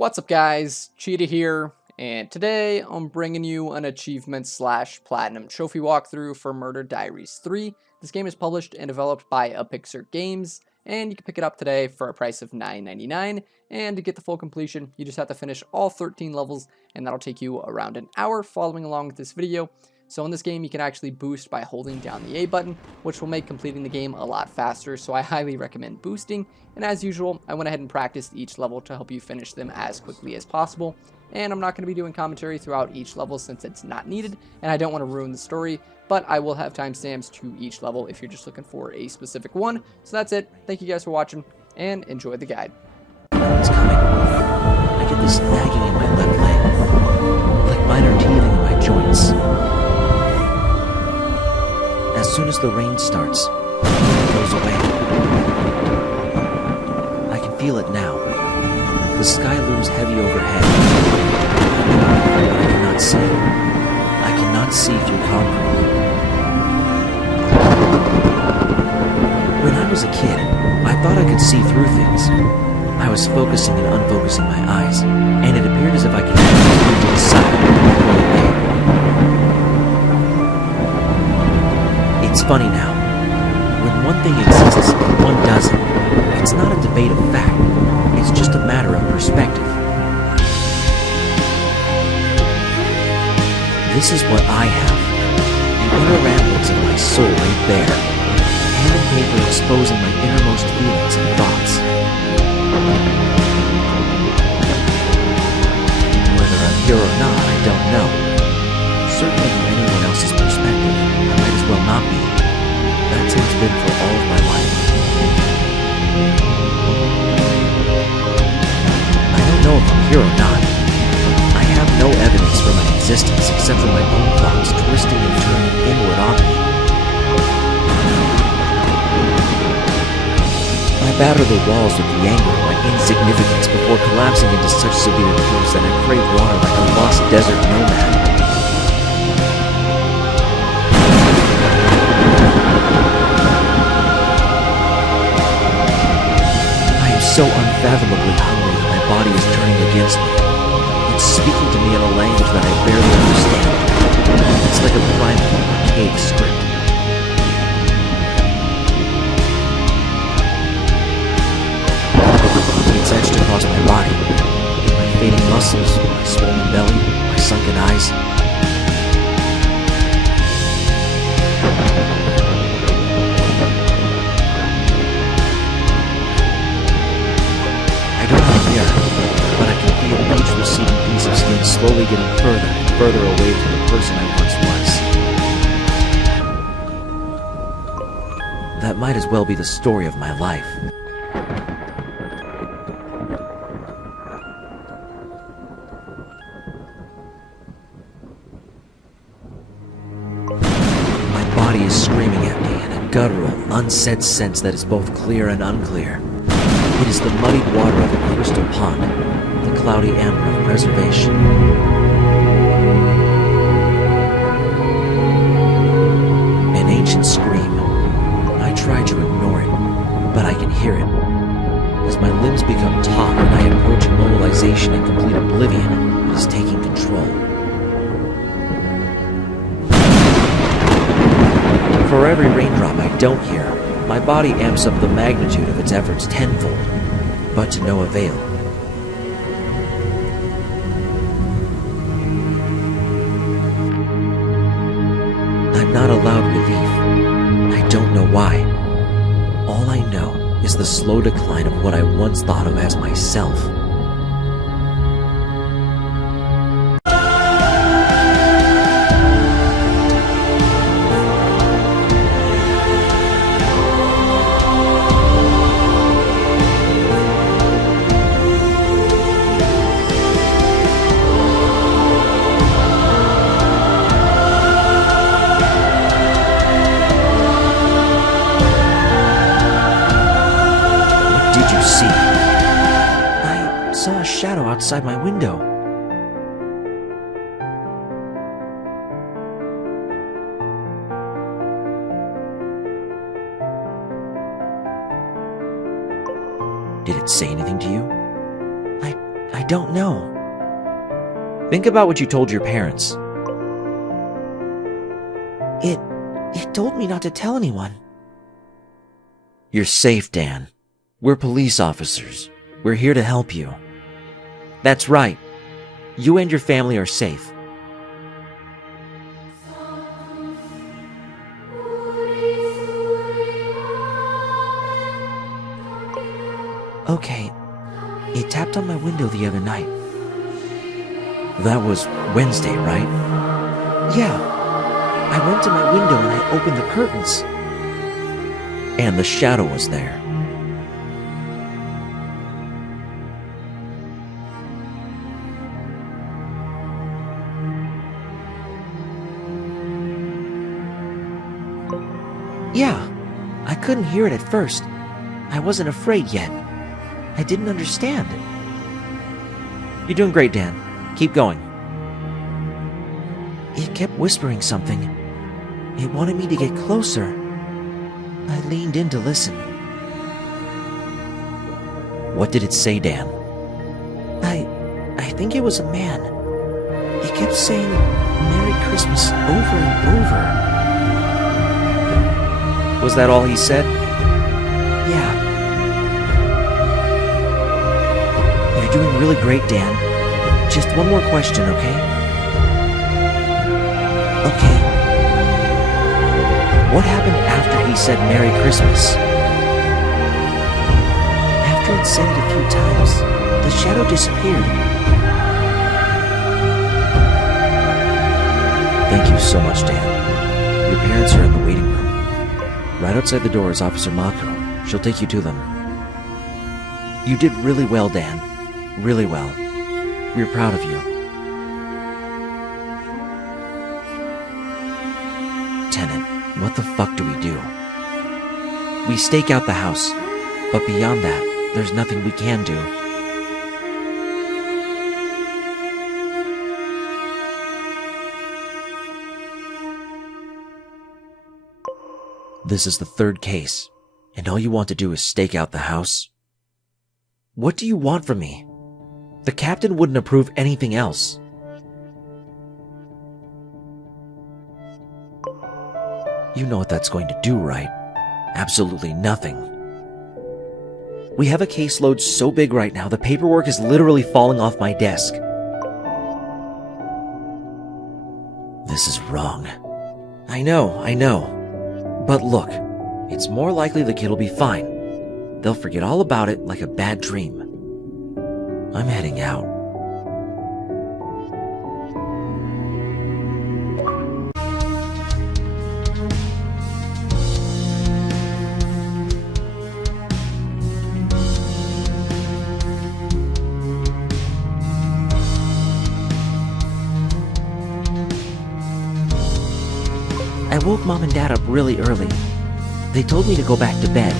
What's up guys, Cheetah here, and today I'm bringing you an achievement / platinum trophy walkthrough for Murder Diaries 3. This game is published and developed by EpiXR Games, and you can pick it up today for a price of $9.99, and to get the full completion, you just have to finish all 13 levels, and that'll take you around an hour following along with this video. So in this game, you can actually boost by holding down the A button, which will make completing the game a lot faster, so I highly recommend boosting. And as usual, I went ahead and practiced each level to help you finish them as quickly as possible. And I'm not going to be doing commentary throughout each level since it's not needed, and I don't want to ruin the story, but I will have timestamps to each level if you're just looking for a specific one. So that's it. Thank you guys for watching, and enjoy the guide. It's coming. I get this nagging in my left leg, like minor teething in my joints. As soon as the rain starts, it goes away. I can feel it now. The sky looms heavy overhead. I cannot see. I cannot see through concrete. When I was a kid, I thought I could see through things. I was focusing and unfocusing my eyes, and it appeared as if I could move to the side and go away. It's funny now. When one thing exists and one doesn't, it's not a debate of fact. It's just a matter of perspective. This is what I have. The inner ramblings of my soul laid bare. Pen and paper exposing my innermost feelings and thoughts. Whether I'm here or not, I don't know. Certainly from anyone else's perspective, I might as well not be. That's how it's been for all of my life. I don't know if I'm here or not. I have no evidence for my existence except for my own thoughts twisting and turning inward on me. I batter the walls with the anger of my insignificance before collapsing into such severe tears that I crave water like a lost desert nomad. So unfathomably hungry that my body is turning against me. It's speaking to me in a language that I barely understand. It's like a primal, archaic script. It's etched across my body. My fading muscles, my swollen belly, my sunken eyes. But I can feel each receding piece of skin slowly getting further and further away from the person I once was. That might as well be the story of my life. My body is screaming at me in a guttural, unsaid sense that is both clear and unclear. It is the muddied water of a crystal pond, the cloudy amber of preservation. An ancient scream. I try to ignore it, but I can hear it. As my limbs become taut and I approach immobilization and complete oblivion, it is taking control. For every raindrop I don't hear, my body amps up the magnitude of its efforts tenfold, but to no avail. I'm not allowed relief. I don't know why. All I know is the slow decline of what I once thought of as myself. Shadow outside my window. Did it say anything to you? I don't know. Think about what you told your parents. It told me not to tell anyone. You're safe, Dan. We're police officers. We're here to help you. That's right. You and your family are safe. Okay, it tapped on my window the other night. That was Wednesday, right? Yeah. I went to my window and I opened the curtains. And the shadow was there. Yeah, I couldn't hear it at first. I wasn't afraid yet. I didn't understand. You're doing great, Dan. Keep going. It kept whispering something. It wanted me to get closer. I leaned in to listen. What did it say, Dan? I think it was a man. It kept saying Merry Christmas over and over. Was that all he said? Yeah. You're doing really great, Dan. Just one more question, okay? Okay. What happened after he said Merry Christmas? After he'd said it a few times, the shadow disappeared. Thank you so much, Dan. Your parents are in the waiting room. Right outside the door is Officer Mako. She'll take you to them. You did really well, Dan. Really well. We're proud of you. Tenant, what the fuck do we do? We stake out the house, but beyond that, there's nothing we can do. This is the third case, and all you want to do is stake out the house? What do you want from me? The captain wouldn't approve anything else. You know what that's going to do, right? Absolutely nothing. We have a caseload so big right now, the paperwork is literally falling off my desk. This is wrong. I know. But look, it's more likely the kid will be fine. They'll forget all about it like a bad dream. I'm heading out. I woke Mom and Dad up really early. They told me to go back to bed.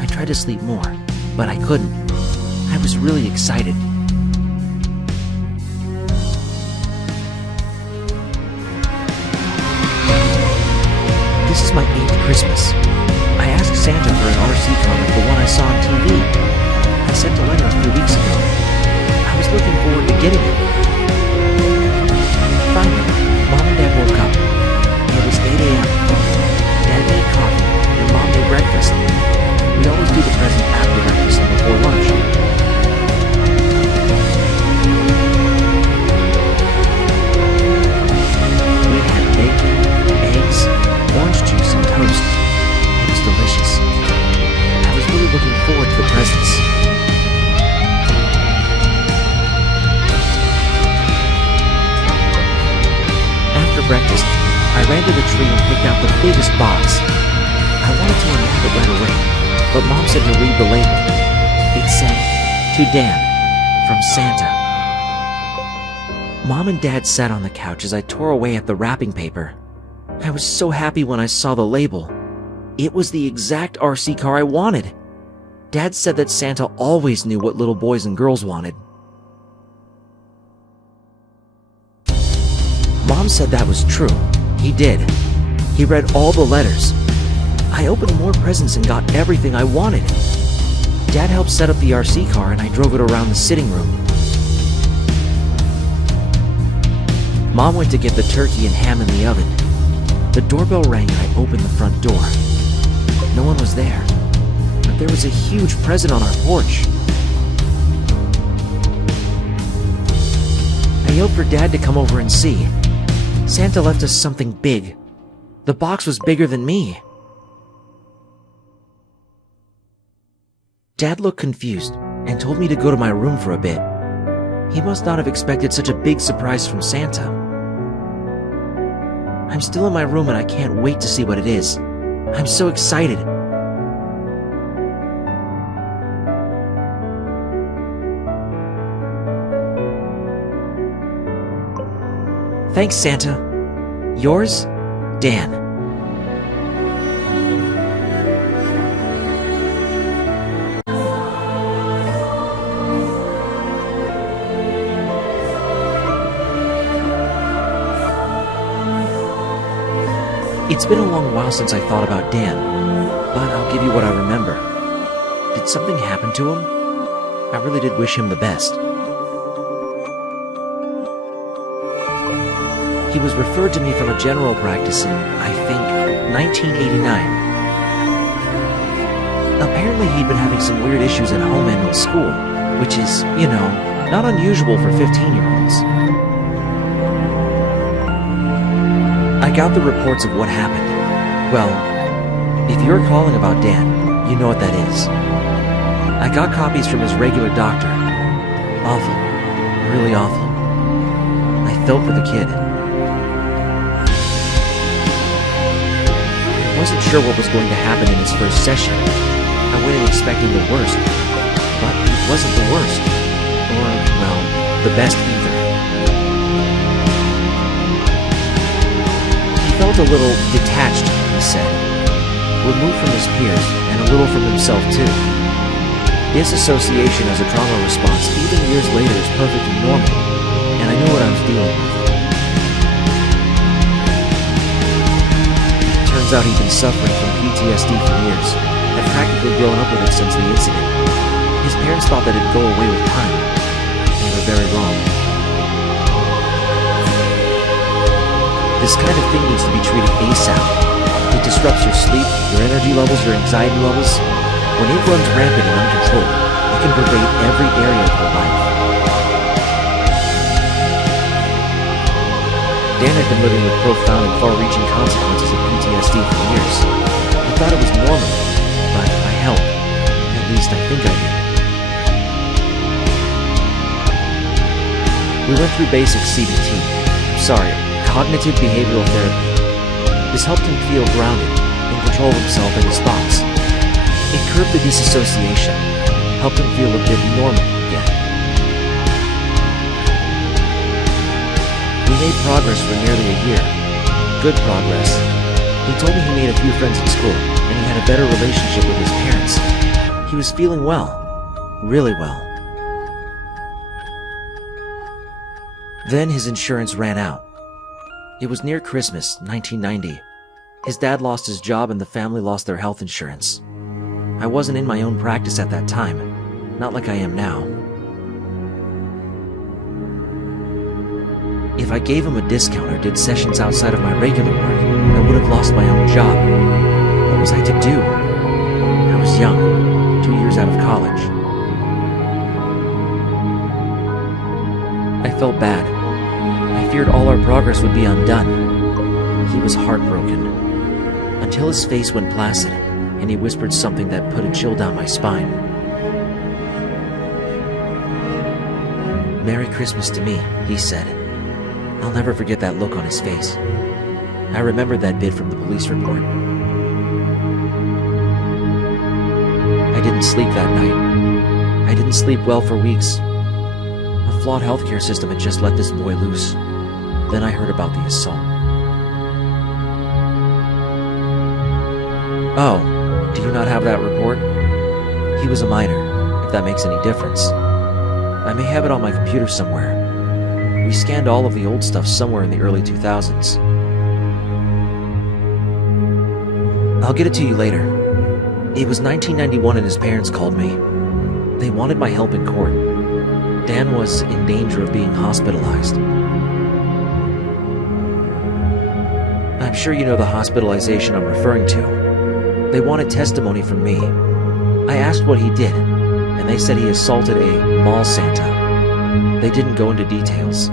I tried to sleep more, but I couldn't. I was really excited. This is my 8th Christmas. I asked Santa for an RC car like the one I saw on TV. I sent a letter a few weeks ago. I was looking forward to getting it. Finally, Mom and Dad woke up. It was 8 a.m. Dad made coffee, and Mom made breakfast. We always do the present after breakfast and before lunch. We had bacon, eggs, orange juice, and toast. It was delicious. I was really looking forward to the presents. After breakfast, I ran to the tree and picked out the biggest box. I wanted to unwrap it right away, but Mom said to read the label. It said, "To Dan, from Santa." Mom and Dad sat on the couch as I tore away at the wrapping paper. I was so happy when I saw the label. It was the exact RC car I wanted. Dad said that Santa always knew what little boys and girls wanted. Mom said that was true. He did. He read all the letters. I opened more presents and got everything I wanted. Dad helped set up the RC car and I drove it around the sitting room. Mom went to get the turkey and ham in the oven. The doorbell rang and I opened the front door. No one was there, but there was a huge present on our porch. I yelled for Dad to come over and see. Santa left us something big. The box was bigger than me. Dad looked confused and told me to go to my room for a bit. He must not have expected such a big surprise from Santa. I'm still in my room and I can't wait to see what it is. I'm so excited. Thanks, Santa. Yours, Dan. It's been a long while since I thought about Dan, but I'll give you what I remember. Did something happen to him? I really did wish him the best. He was referred to me from a general practice in, I think, 1989. Apparently he'd been having some weird issues at home and in school, which is, not unusual for 15-year-olds. I got the reports of what happened. Well, if you're calling about Dan, you know what that is. I got copies from his regular doctor. Awful. Really awful. I felt for the kid. I wasn't sure what was going to happen in his first session. I went in expecting the worst, but it wasn't the worst. Or, well, the best either. He felt a little detached, he said. Removed from his peers, and a little from himself too. Disassociation as a trauma response even years later is perfectly normal, and I knew what I was dealing with. Turns out he'd been suffering from PTSD for years, had practically grown up with it since the incident. His parents thought that it'd go away with time. They were very wrong. This kind of thing needs to be treated ASAP. It disrupts your sleep, your energy levels, your anxiety levels. When it runs rampant and uncontrolled, it can pervade every area of your life. Dan had been living with profound and far-reaching consequences of PTSD for years. He thought it was normal, but I helped. At least I think I did. We went through basic cognitive behavioral therapy. This helped him feel grounded, in control of himself and his thoughts. It curbed the disassociation, helped him feel a bit normal again. We made progress for nearly a year. Good progress. He told me he made a few friends at school, and he had a better relationship with his parents. He was feeling well. Really well. Then his insurance ran out. It was near Christmas, 1990. His dad lost his job and the family lost their health insurance. I wasn't in my own practice at that time, not like I am now. If I gave him a discount or did sessions outside of my regular work, I would have lost my own job. What was I to do? I was young, 2 years out of college. I felt bad. I feared all our progress would be undone. He was heartbroken, until his face went placid, and he whispered something that put a chill down my spine. "Merry Christmas to me," he said. I'll never forget that look on his face. I remembered that bit from the police report. I didn't sleep that night. I didn't sleep well for weeks. A flawed healthcare system had just let this boy loose. Then I heard about the assault. Oh, do you not have that report? He was a minor, if that makes any difference. I may have it on my computer somewhere. We scanned all of the old stuff somewhere in the early 2000s. I'll get it to you later. It was 1991 and his parents called me. They wanted my help in court. Dan was in danger of being hospitalized. I'm sure you know the hospitalization I'm referring to. They wanted testimony from me. I asked what he did, and they said he assaulted a mall Santa. They didn't go into details.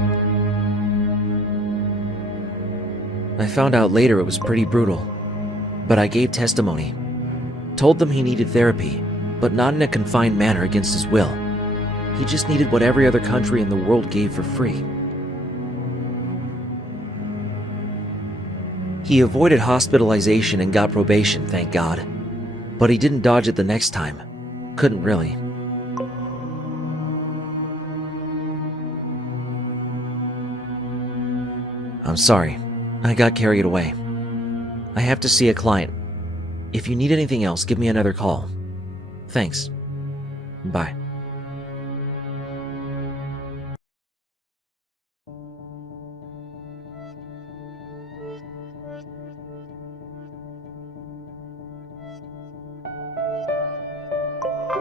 I found out later it was pretty brutal, but I gave testimony. Told them he needed therapy, but not in a confined manner against his will. He just needed what every other country in the world gave for free. He avoided hospitalization and got probation, thank God. But he didn't dodge it the next time. Couldn't really. I'm sorry. I got carried away. I have to see a client. If you need anything else, give me another call. Thanks. Bye.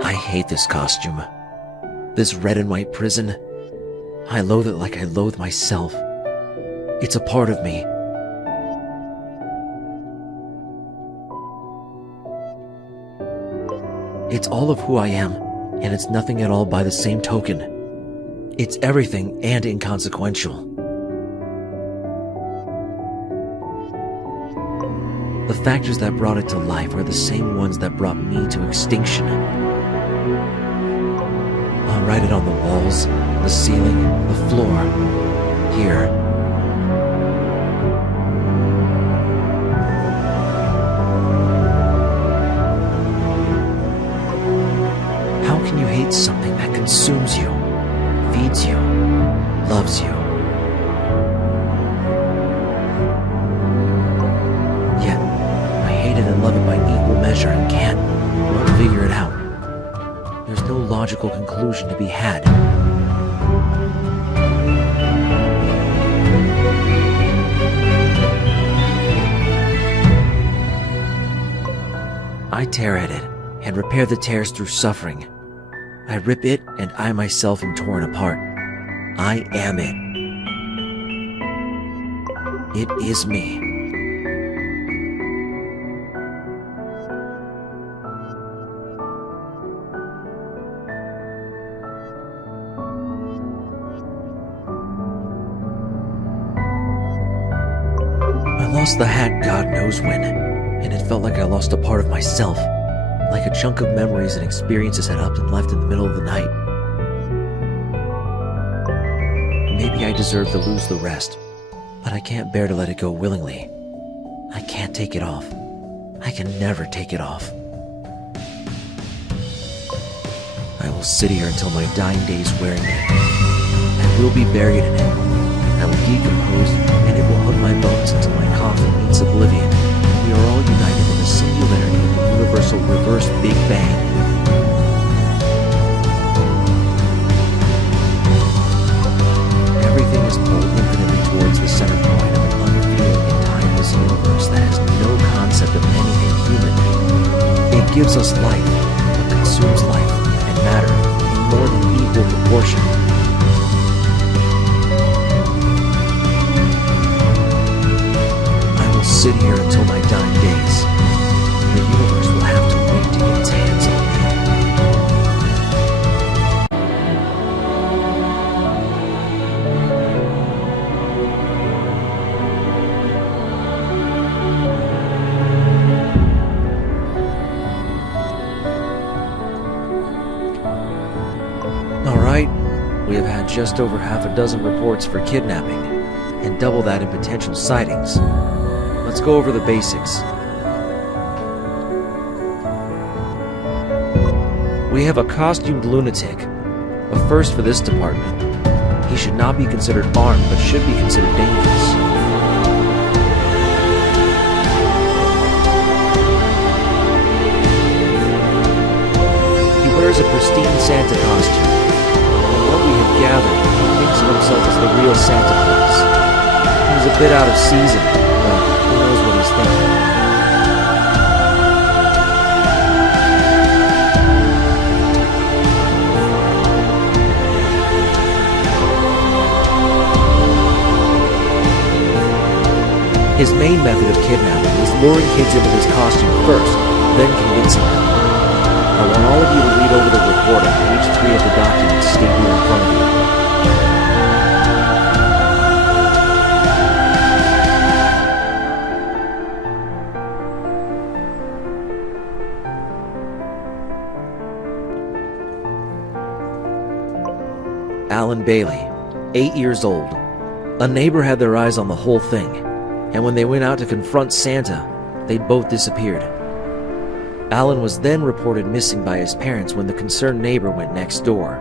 I hate this costume. This red and white prison. I loathe it like I loathe myself. It's a part of me. It's all of who I am, and it's nothing at all by the same token. It's everything and inconsequential. The factors that brought it to life are the same ones that brought me to extinction. I'll write it on the walls, the ceiling, the floor. Here. How can you hate something that consumes you, feeds you, loves you? Yet, I hate it and love it by equal measure and won't figure it out. There's no logical conclusion to be had. I tear at it and repair the tears through suffering. I rip it and I myself am torn apart. I am it. It is me. I lost the hat God knows when, and it felt like I lost a part of myself, like a chunk of memories and experiences had up and left in the middle of the night. Maybe I deserve to lose the rest, but I can't bear to let it go willingly. I can't take it off. I can never take it off. I will sit here until my dying days wearing it. I will be buried in it. I will decompose, and it will hug my bones until my coffin meets oblivion. We are all united in the singularity of the universal reverse Big Bang. Everything is pulled infinitely towards the center point of an unfeeling and timeless universe that has no concept of anything human. It gives us life, but consumes life and matter in more than equal proportion. Sit here until my dying days. The universe will have to wait to get its hands on me. Alright, we have had just over half a dozen reports for kidnapping, and double that in potential sightings. Let's go over the basics. We have a costumed lunatic, a first for this department. He should not be considered armed, but should be considered dangerous. He wears a pristine Santa costume. From what we have gathered, he thinks of himself as the real Santa Claus. He's a bit out of season, but who knows what he's thinking. His main method of kidnapping is luring kids into this costume first, then convincing them. I want all of you to read over the report on page 3 of the document stated in front of you. Alan Bailey, 8 years old. A neighbor had their eyes on the whole thing, and when they went out to confront Santa, they'd both disappeared. Alan was then reported missing by his parents when the concerned neighbor went next door.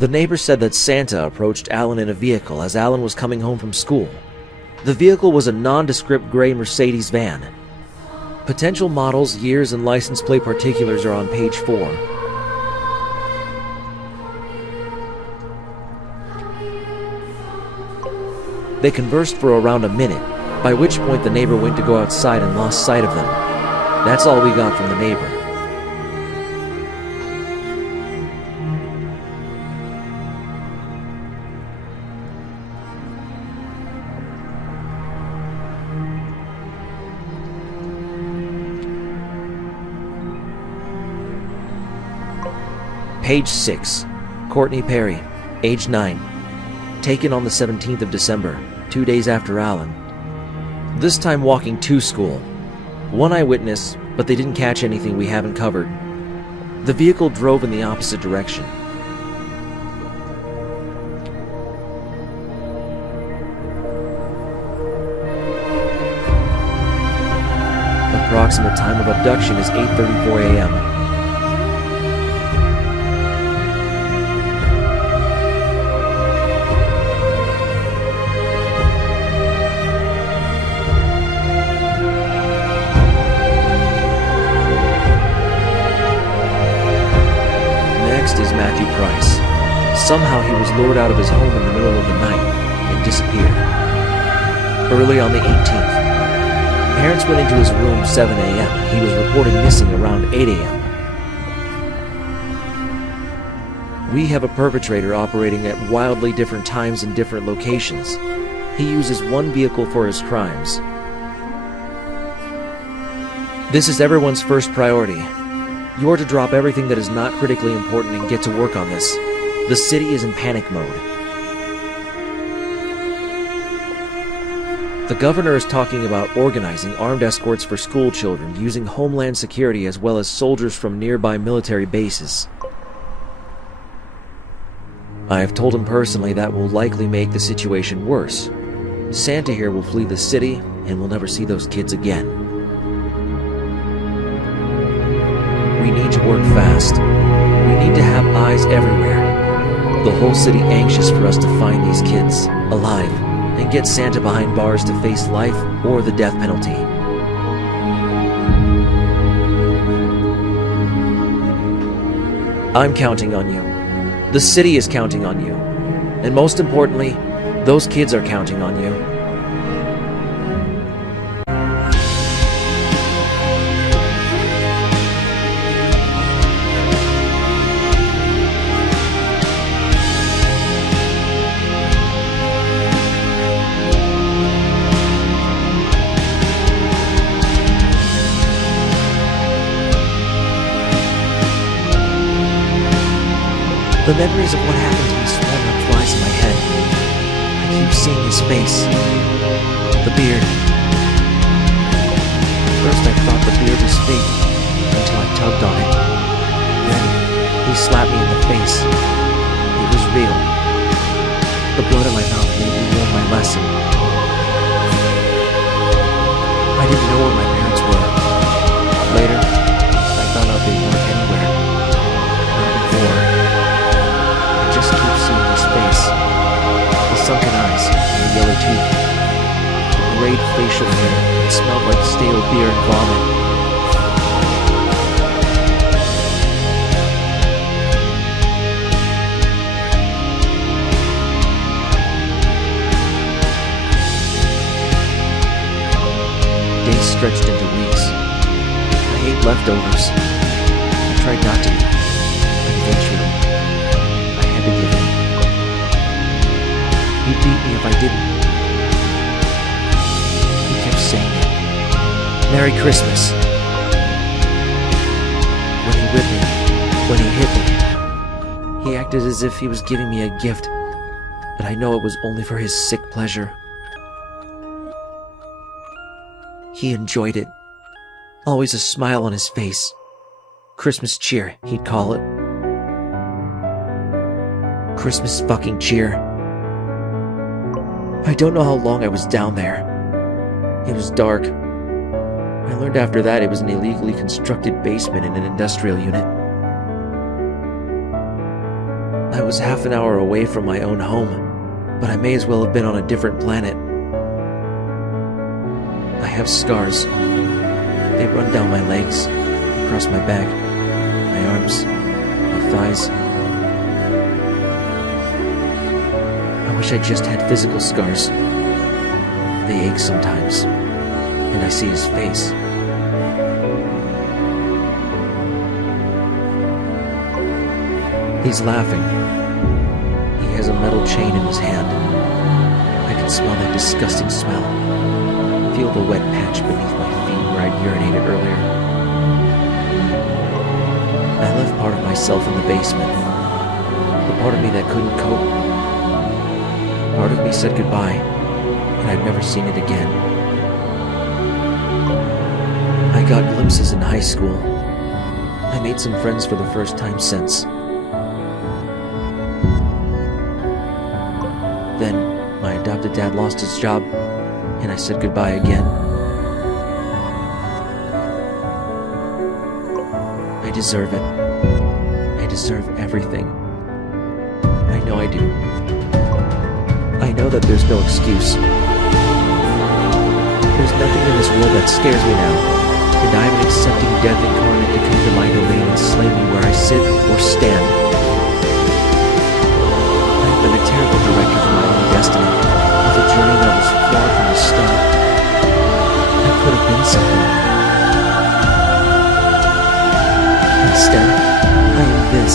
The neighbor said that Santa approached Alan in a vehicle as Alan was coming home from school. The vehicle was a nondescript gray Mercedes van. Potential models, years, and license plate particulars are on page 4. They conversed for around a minute, by which point the neighbor went to go outside and lost sight of them. That's all we got from the neighbor. Page 6. Courtney Perry, age 9. Taken on the 17th of December, 2 days after Alan. This time walking to school. One eyewitness, but they didn't catch anything we haven't covered. The vehicle drove in the opposite direction. Approximate time of abduction is 8:34 a.m. Somehow he was lured out of his home in the middle of the night and disappeared. Early on the 18th, parents went into his room 7 a.m. and he was reported missing around 8 a.m. We have a perpetrator operating at wildly different times in different locations. He uses one vehicle for his crimes. This is everyone's first priority. You're to drop everything that is not critically important and get to work on this. The city is in panic mode. The governor is talking about organizing armed escorts for school children using Homeland Security as well as soldiers from nearby military bases. I have told him personally that will likely make the situation worse. Santa here will flee the city and we'll never see those kids again. We need to work fast. We need to have eyes everywhere. The whole city anxious for us to find these kids, alive, and get Santa behind bars to face life or the death penalty. I'm counting on you. The city is counting on you. And most importantly, those kids are counting on you. The memories of what happened to me swarm like flies in my head. I keep seeing his face. The beard. First I thought the beard was fake, until I tugged on it. Then, he slapped me in the face. It was real. The blood in my mouth made me learn my lesson. I didn't know where my parents were. Later, I found out they weren't anywhere. Not before. Just keep seeing his face, the sunken eyes and the yellow teeth, the grayed facial hair that smelled like stale beer and vomit. Days stretched into weeks. I ate leftovers. I tried not to eat, but eventually to give in. Merry Christmas. When he whipped me, when he hit me, he acted as if he was giving me a gift, but I know it was only for his sick pleasure. He enjoyed it. Always a smile on his face. Christmas cheer, he'd call it. Christmas fucking cheer. I don't know how long I was down there. It was dark. I learned after that it was an illegally constructed basement in an industrial unit. I was half an hour away from my own home, but I may as well have been on a different planet. I have scars. They run down my legs, across my back, my arms, my thighs. I wish I just had physical scars. They ache sometimes, and I see his face. He's laughing. He has a metal chain in his hand. I can smell that disgusting smell. Feel the wet patch beneath my feet where I'd urinated earlier. I left part of myself in the basement. The part of me that couldn't cope. Part of me said goodbye, and I've never seen it again. I got glimpses in high school. I made some friends for the first time since. Then, my adopted dad lost his job, and I said goodbye again. I deserve it. I deserve everything. I know I do. I know that there's no excuse. There's nothing in this world that scares me now, and I am accepting death incarnate to come to my domain and slay me where I sit or stand. I have been a terrible director for my own destiny, with a journey that was flawed from the start. I could have been something. Instead, I am this.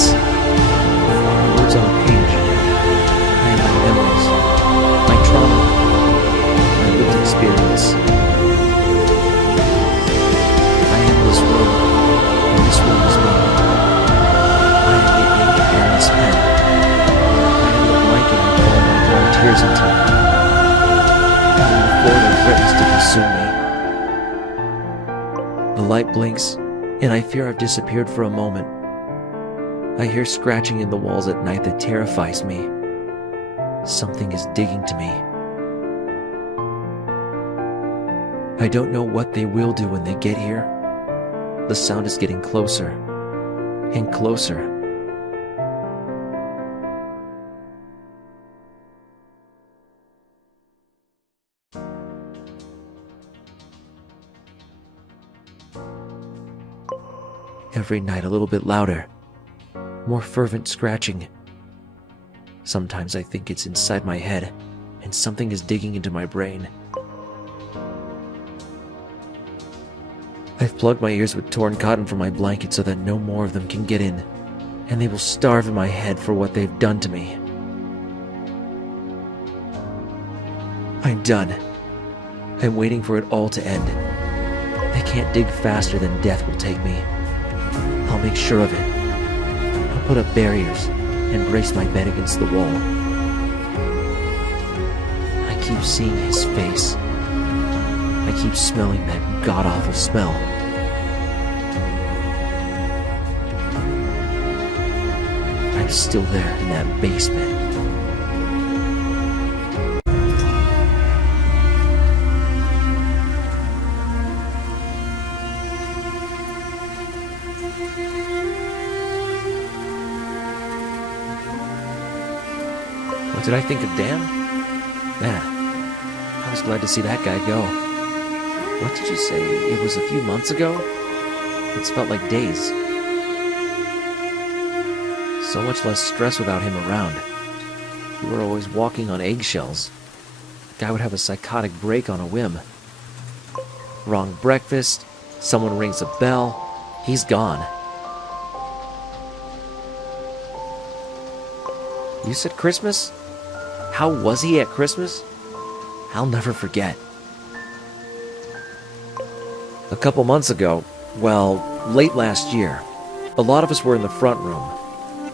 Words on a page. I am my memories, my trauma, my lived experience. I am this room, and this room is me. I am the ink and this pen. I am the blanket I fall my dry tears into. I am the floor that threatens to consume me. The light blinks, and I fear I've disappeared for a moment. I hear scratching in the walls at night that terrifies me. Something is digging to me. I don't know what they will do when they get here. The sound is getting closer and closer. Every night a little bit louder, more fervent scratching. Sometimes I think it's inside my head, and something is digging into my brain. I've plugged my ears with torn cotton from my blanket so that no more of them can get in, and they will starve in my head for what they've done to me. I'm done. I'm waiting for it all to end. They can't dig faster than death will take me. I'll make sure of it. I'll put up barriers and brace my bed against the wall. I keep seeing his face. I keep smelling that god-awful smell. I'm still there in that basement. What did I think of Dan? Man, I was glad to see that guy go. What did you say? It was a few months ago? It's felt like days. So much less stress without him around. We were always walking on eggshells. The guy would have a psychotic break on a whim. Wrong breakfast, someone rings a bell, he's gone. You said Christmas? How was he at Christmas? I'll never forget. A couple months ago, well, late last year, a lot of us were in the front room.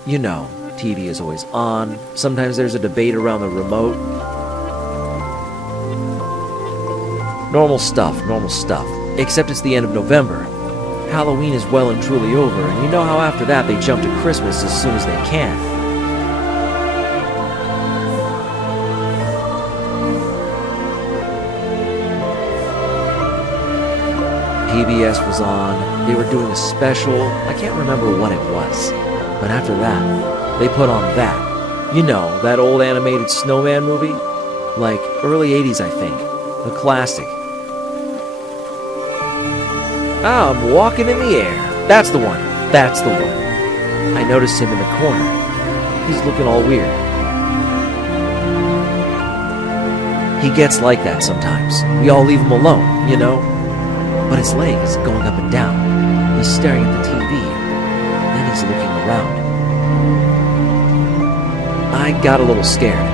You know, TV is always on. Sometimes there's a debate around the remote. Normal stuff. Except it's the end of November. Halloween is well and truly over, and you know how after that they jump to Christmas as soon as they can. PBS was on. They were doing a special. I can't remember what it was. But after that, they put on that. You know, that old animated snowman movie? Like early 80s, I think. A classic. I'm walking in the air. That's the one. I noticed him in the corner. He's looking all weird. He gets like that sometimes. We all leave him alone, you know? But his leg is going up and down. He's staring at the TV. Then he's looking around. I got a little scared,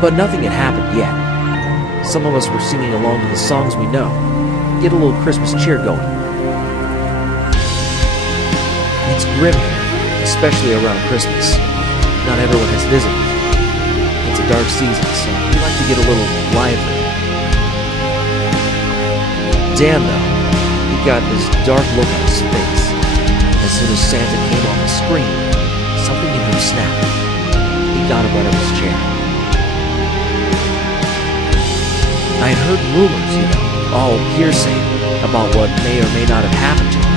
but nothing had happened yet. Some of us were singing along to the songs we know. Get a little Christmas cheer going. It's grim here, especially around Christmas. Not everyone has visitors. It's a dark season, so we like to get a little lively. Dan, though, he got this dark look on his face. As soon as Santa came on the screen, something in him snapped. He got up out of his chair. I had heard rumors, you know, all hearsay, about what may or may not have happened to him.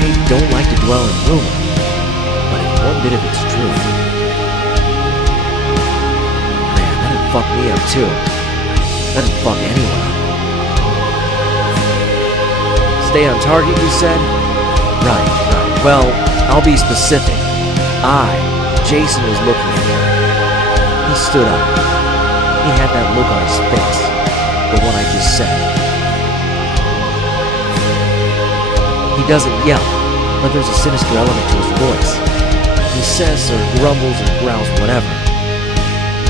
I don't like to dwell in rumor, but if one bit of it's true, man, that'd fuck me up too. That'd fuck anyone up. Stay on target, you said? Right. Well, I'll be specific. Jason was looking at him. He stood up. He had that look on his face, the one I just said. He doesn't yell, but there's a sinister element to his voice. He says or grumbles or growls whatever.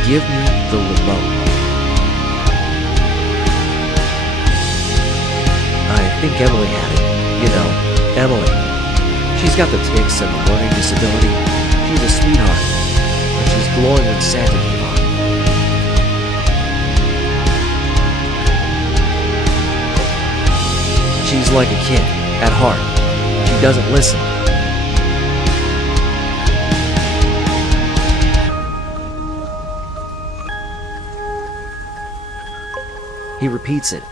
Give me the remote. I think Emily had it. You know, Emily. She's got the tics and the learning disability. She's a sweetheart, but she's glowing when Santa came on. She's like a kid, at heart. She doesn't listen. He repeats it.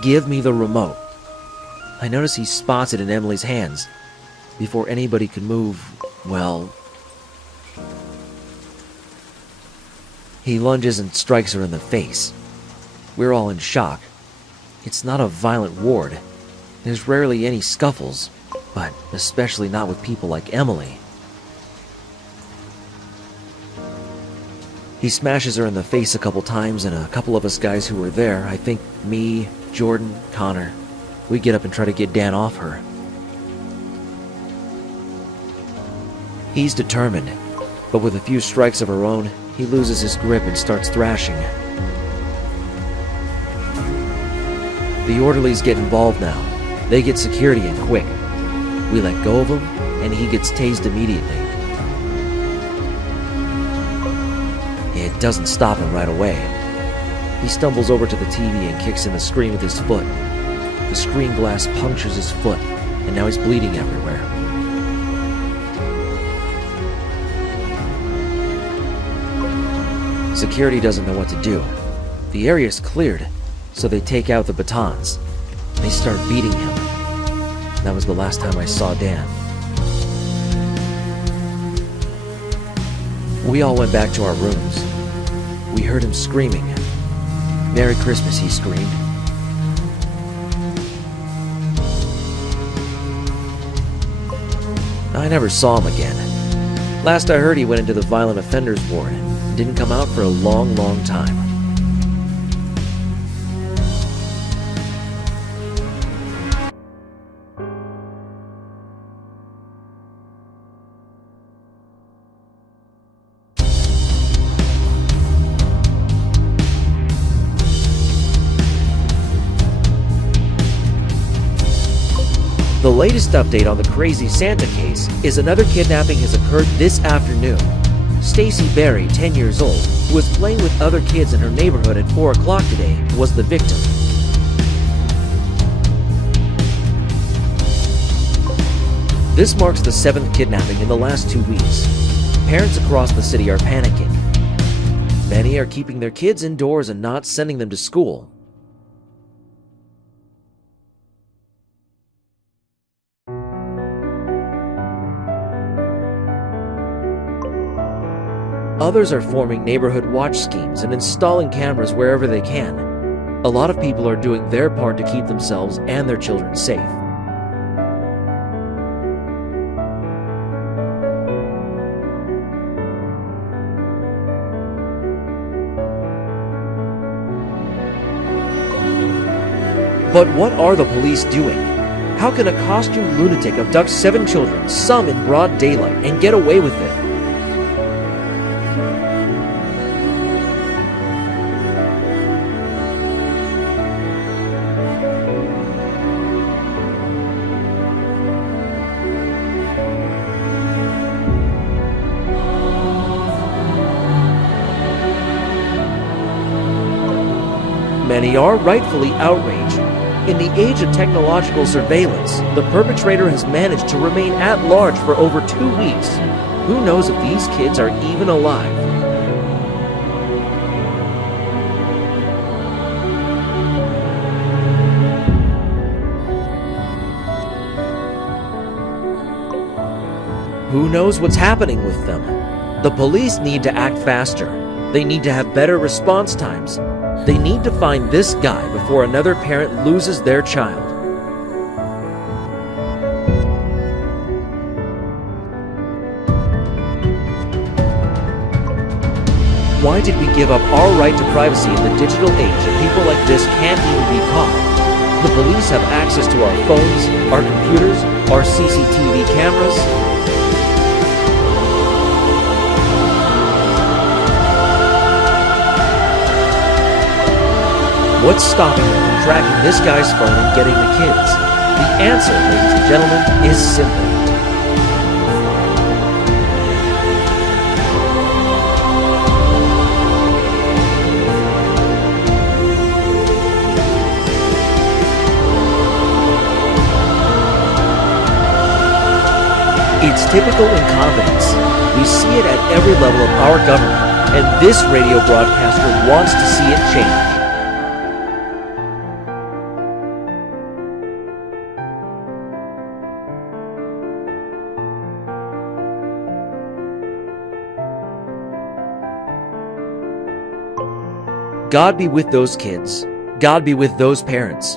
Give me the remote. I notice he spots it in Emily's hands. Before anybody could move, well... He lunges and strikes her in the face. We're all in shock. It's not a violent ward. There's rarely any scuffles, but especially not with people like Emily. He smashes her in the face a couple times, and a couple of us guys who were there, I think me, Jordan, Connor, we get up and try to get Dan off her. He's determined, but with a few strikes of her own, he loses his grip and starts thrashing. The orderlies get involved now. They get security in quick. We let go of him, and he gets tased immediately. It doesn't stop him right away. He stumbles over to the TV and kicks in the screen with his foot. The screen glass punctures his foot, and now he's bleeding everywhere. Security doesn't know what to do. The area's cleared, so they take out the batons. They start beating him. That was the last time I saw Dan. We all went back to our rooms. We heard him screaming. Merry Christmas, he screamed. I never saw him again. Last I heard, he went into the violent offenders ward and didn't come out for a long, long time. The latest update on the crazy Santa case is another kidnapping has occurred this afternoon. Stacy Berry, 10 years old, who was playing with other kids in her neighborhood at 4 o'clock today, was the victim. This marks the 7th kidnapping in the last 2 weeks. Parents across the city are panicking. Many are keeping their kids indoors and not sending them to school. Others are forming neighborhood watch schemes and installing cameras wherever they can. A lot of people are doing their part to keep themselves and their children safe. But what are the police doing? How can a costumed lunatic abduct 7 children, some in broad daylight, and get away with it? Many are rightfully outraged. In the age of technological surveillance, the perpetrator has managed to remain at large for over 2 weeks. Who knows if these kids are even alive? Who knows what's happening with them? The police need to act faster. They need to have better response times. They need to find this guy before another parent loses their child. Why did we give up our right to privacy in the digital age if people like this can't even be caught? The police have access to our phones, our computers, our CCTV cameras. What's stopping them from tracking this guy's phone and getting the kids? The answer, ladies and gentlemen, is simple. It's typical incompetence. We see it at every level of our government, and this radio broadcaster wants to see it change. God be with those kids. God be with those parents.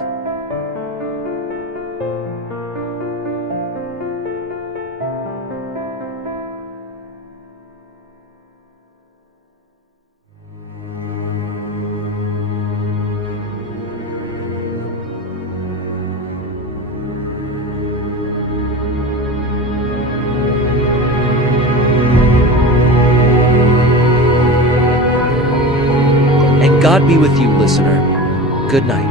God be with you, listener. Good night.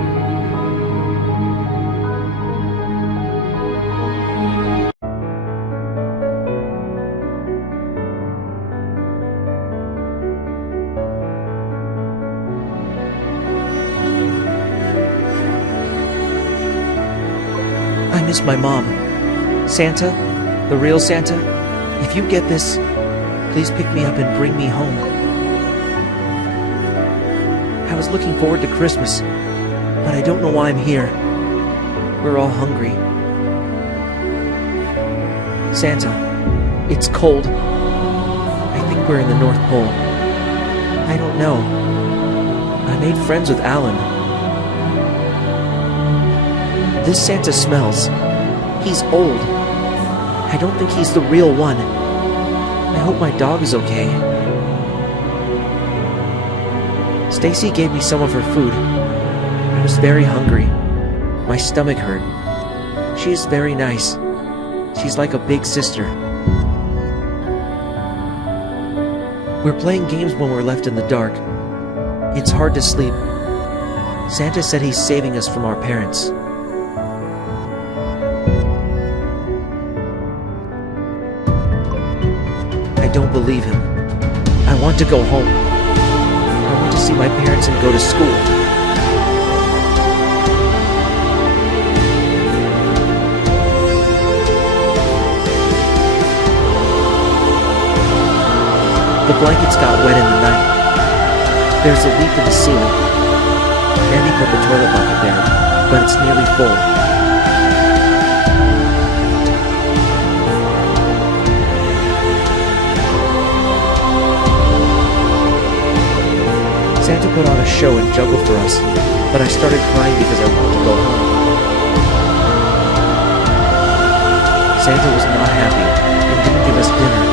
I miss my mom. Santa, the real Santa, if you get this, please pick me up and bring me home. I was looking forward to Christmas, but I don't know why I'm here. We're all hungry. Santa, it's cold. I think we're in the North Pole. I don't know. I made friends with Alan. This Santa smells. He's old. I don't think he's the real one. I hope my dog is okay. Stacy gave me some of her food. I was very hungry. My stomach hurt. She is very nice. She's like a big sister. We're playing games when we're left in the dark. It's hard to sleep. Santa said he's saving us from our parents. don't believe him. I want to go home. I want to see my parents and go to school. The blankets got wet in the night. There's a leak in the ceiling. Andy put the toilet bucket there, but it's nearly full. Santa put on a show and juggled for us, but I started crying because I wanted to go home. Santa was not happy and didn't give us dinner.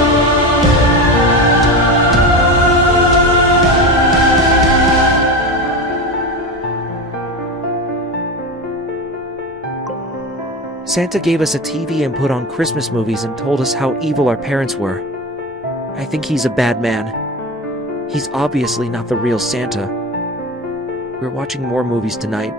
Santa gave us a TV and put on Christmas movies and told us how evil our parents were. I think he's a bad man. He's obviously not the real Santa. We're watching more movies tonight.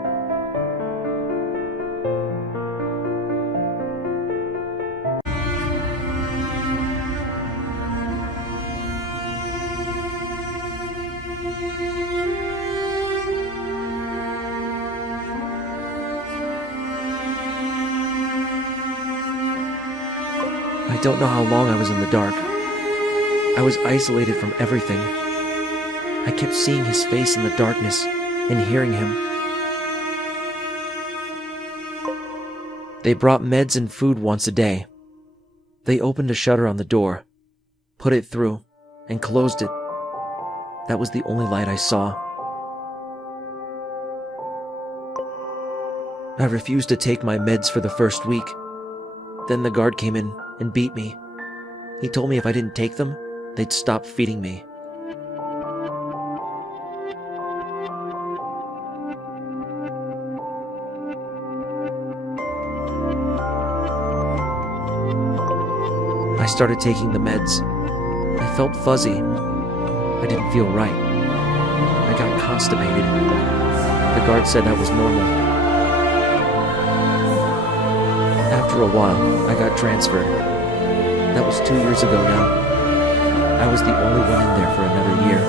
I don't know how long I was in the dark. I was isolated from everything. I kept seeing his face in the darkness and hearing him. They brought meds and food once a day. They opened a shutter on the door, put it through, and closed it. That was the only light I saw. I refused to take my meds for the first week. Then the guard came in and beat me. He told me if I didn't take them, they'd stop feeding me. I started taking the meds. I felt fuzzy. I didn't feel right. I got constipated. The guard said that was normal. After a while, I got transferred. That was 2 years ago now. I was the only one in there for another year.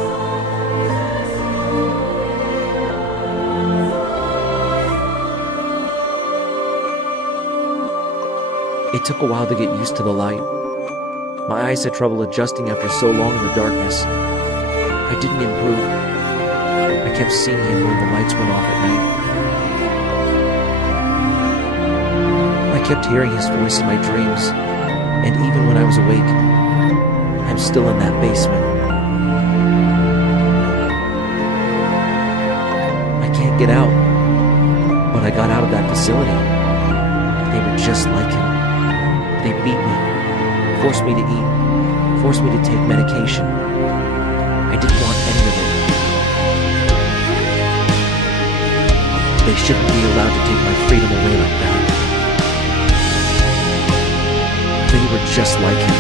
It took a while to get used to the light. My eyes had trouble adjusting after so long in the darkness. I didn't improve. I kept seeing him when the lights went off at night. I kept hearing his voice in my dreams, and even when I was awake, I'm still in that basement. I can't get out, but I got out of that facility. They were just like him. They beat me, forced me to eat, forced me to take medication. I didn't want any of it. They shouldn't be allowed to take my freedom away like that. They were just like him.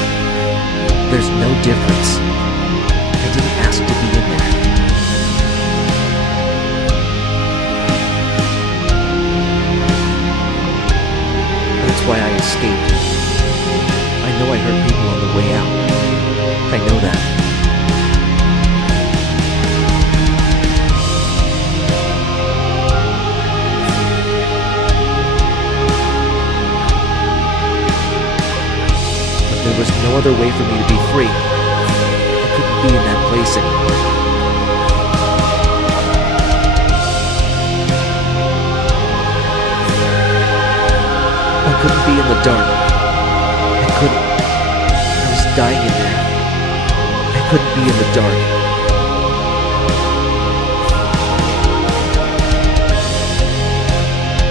There's no difference. I didn't ask to be in there. That's why I escaped. I know I hurt people on the way out. I know that. But there was no other way for me to be free. I couldn't be in that place anymore. I couldn't be in the dark. I couldn't. I was dying in there. I couldn't be in the dark.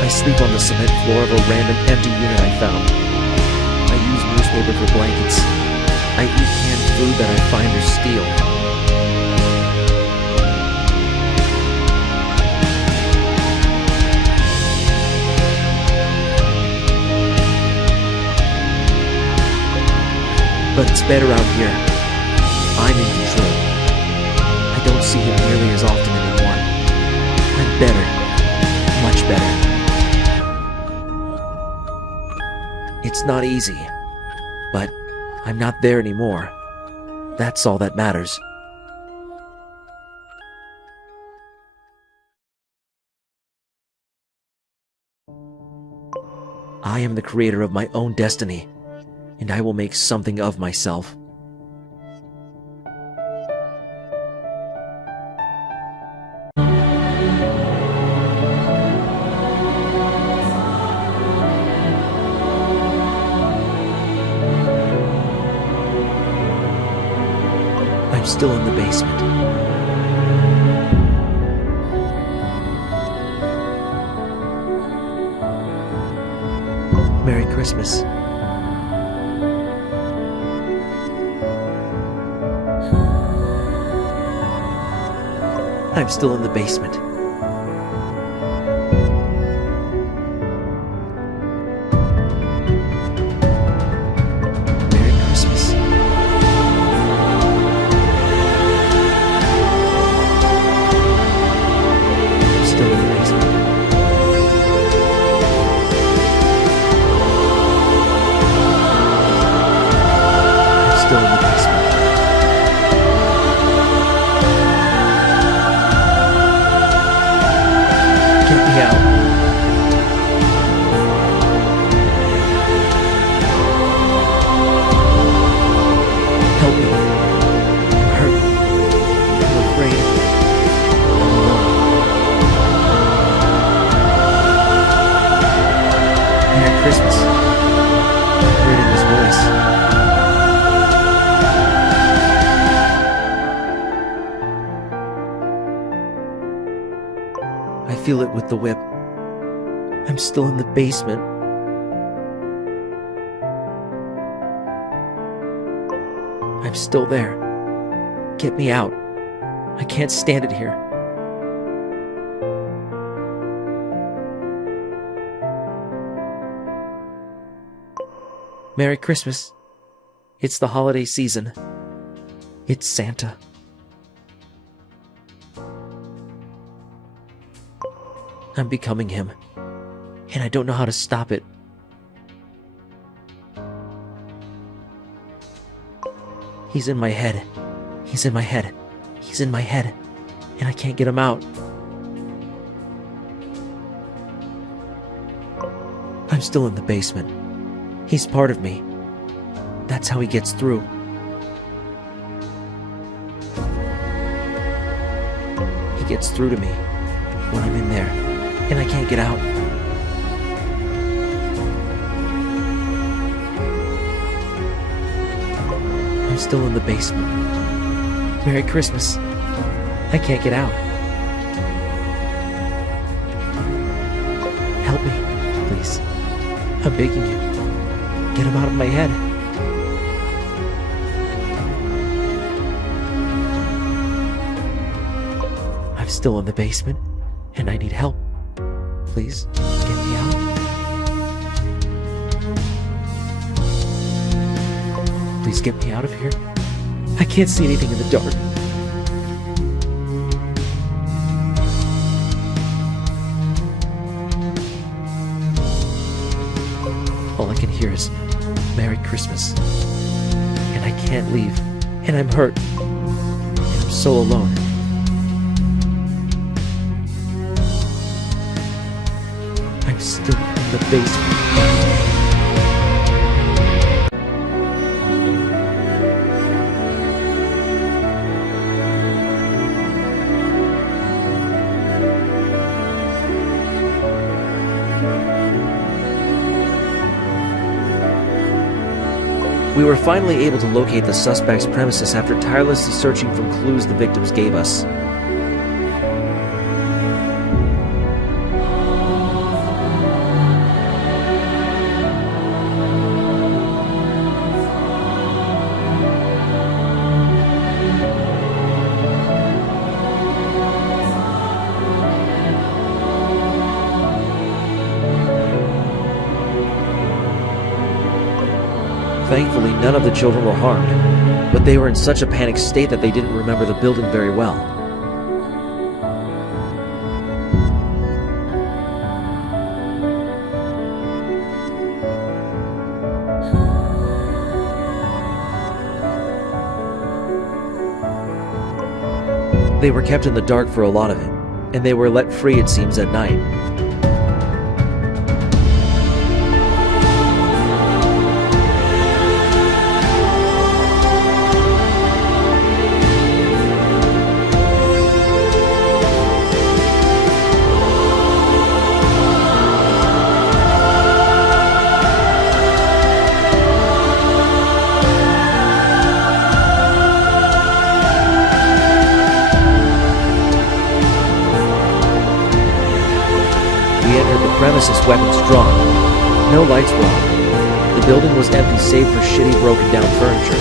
I sleep on the cement floor of a random empty unit I found. I use newspaper for blankets. I eat canned food that I find or steal. But it's better out here. I'm in control. I don't see him nearly as often anymore. I'm better. Much better. It's not easy, but I'm not there anymore. That's all that matters. I am the creator of my own destiny, and I will make something of myself. I'm still in the basement. Merry Christmas. I'm still in the basement. Merry Christmas. I'm still in the basement. Still in the basement. Get me out. Help me. I'm hurt. I'm afraid. I'm alone. Merry Christmas. I heard in his voice. I feel it with the whip. I'm still in the basement. I'm still there. Get me out. I can't stand it here. Merry Christmas. It's the holiday season. It's Santa. I'm becoming him, and I don't know how to stop it. He's in my head. He's in my head. He's in my head, and I can't get him out. I'm still in the basement. He's part of me. That's how he gets through. He gets through to me when I'm in there. And I can't get out. I'm still in the basement. Merry Christmas. I can't get out. Help me, please. I'm begging you. Get him out of my head. I'm still in the basement, and I need help. Please, get me out. Please get me out of here. I can't see anything in the dark. All I can hear is Merry Christmas. And I can't leave. And I'm hurt. And I'm so alone. Still in the basement. We were finally able to locate the suspect's premises after tirelessly searching from clues the victims gave us. Thankfully, none of the children were harmed, but they were in such a panicked state that they didn't remember the building very well. They were kept in the dark for a lot of it, and they were let free, it seems, at night. We entered the premises, weapons drawn. No lights were on. The building was empty save for shitty broken down furniture.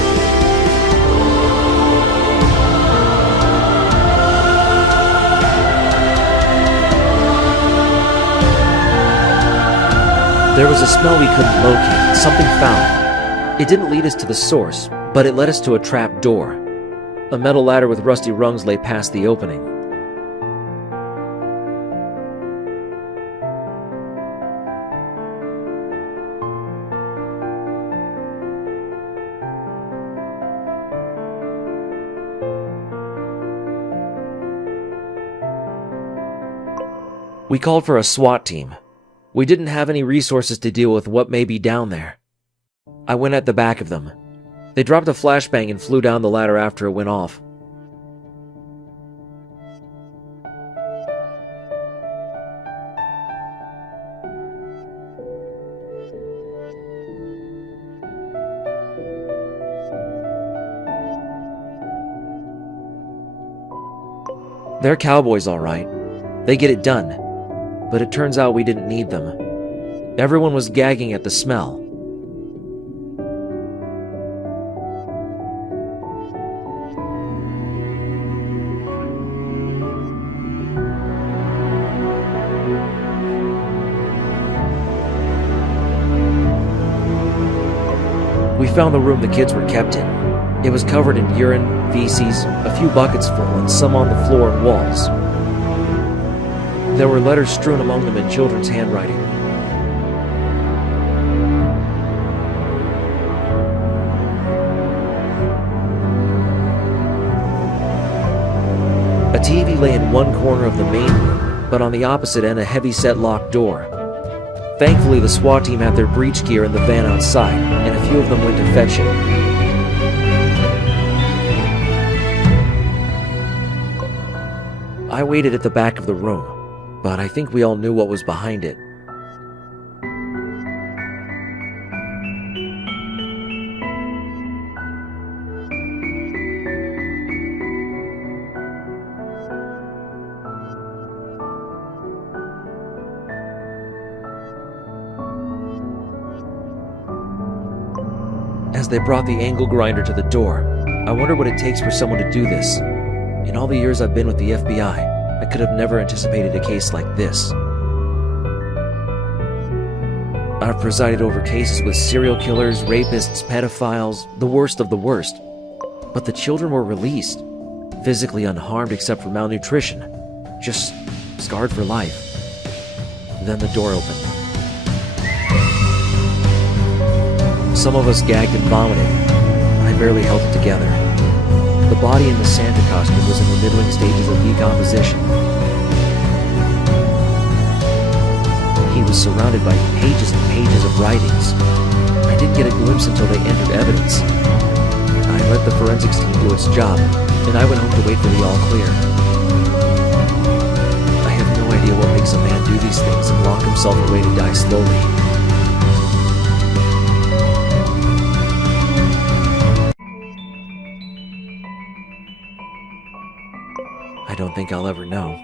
There was a smell we couldn't locate, something foul. It didn't lead us to the source, but it led us to a trap door. A metal ladder with rusty rungs lay past the opening. We called for a SWAT team. We didn't have any resources to deal with what may be down there. I went at the back of them. They dropped a flashbang and flew down the ladder after it went off. They're cowboys, all right. They get it done. But it turns out we didn't need them. Everyone was gagging at the smell. We found the room the kids were kept in. It was covered in urine, feces, a few buckets full, and some on the floor and walls. There were letters strewn among them in children's handwriting. A TV lay in one corner of the main room, but on the opposite end a heavy-set locked door. Thankfully, the SWAT team had their breach gear in the van outside, and a few of them went to fetch it. I waited at the back of the room, but I think we all knew what was behind it. As they brought the angle grinder to the door, I wonder what it takes for someone to do this. In all the years I've been with the FBI, I could have never anticipated a case like this. I've presided over cases with serial killers, rapists, pedophiles, the worst of the worst. But the children were released, physically unharmed except for malnutrition, just scarred for life. Then the door opened. Some of us gagged and vomited. I barely held it together. The body in the Santa costume was in the middling stages of decomposition. He was surrounded by pages and pages of writings. I didn't get a glimpse until they entered evidence. I let the forensics team do its job, and I went home to wait for the all clear. I have no idea what makes a man do these things and lock himself away to die slowly. I don't think I'll ever know.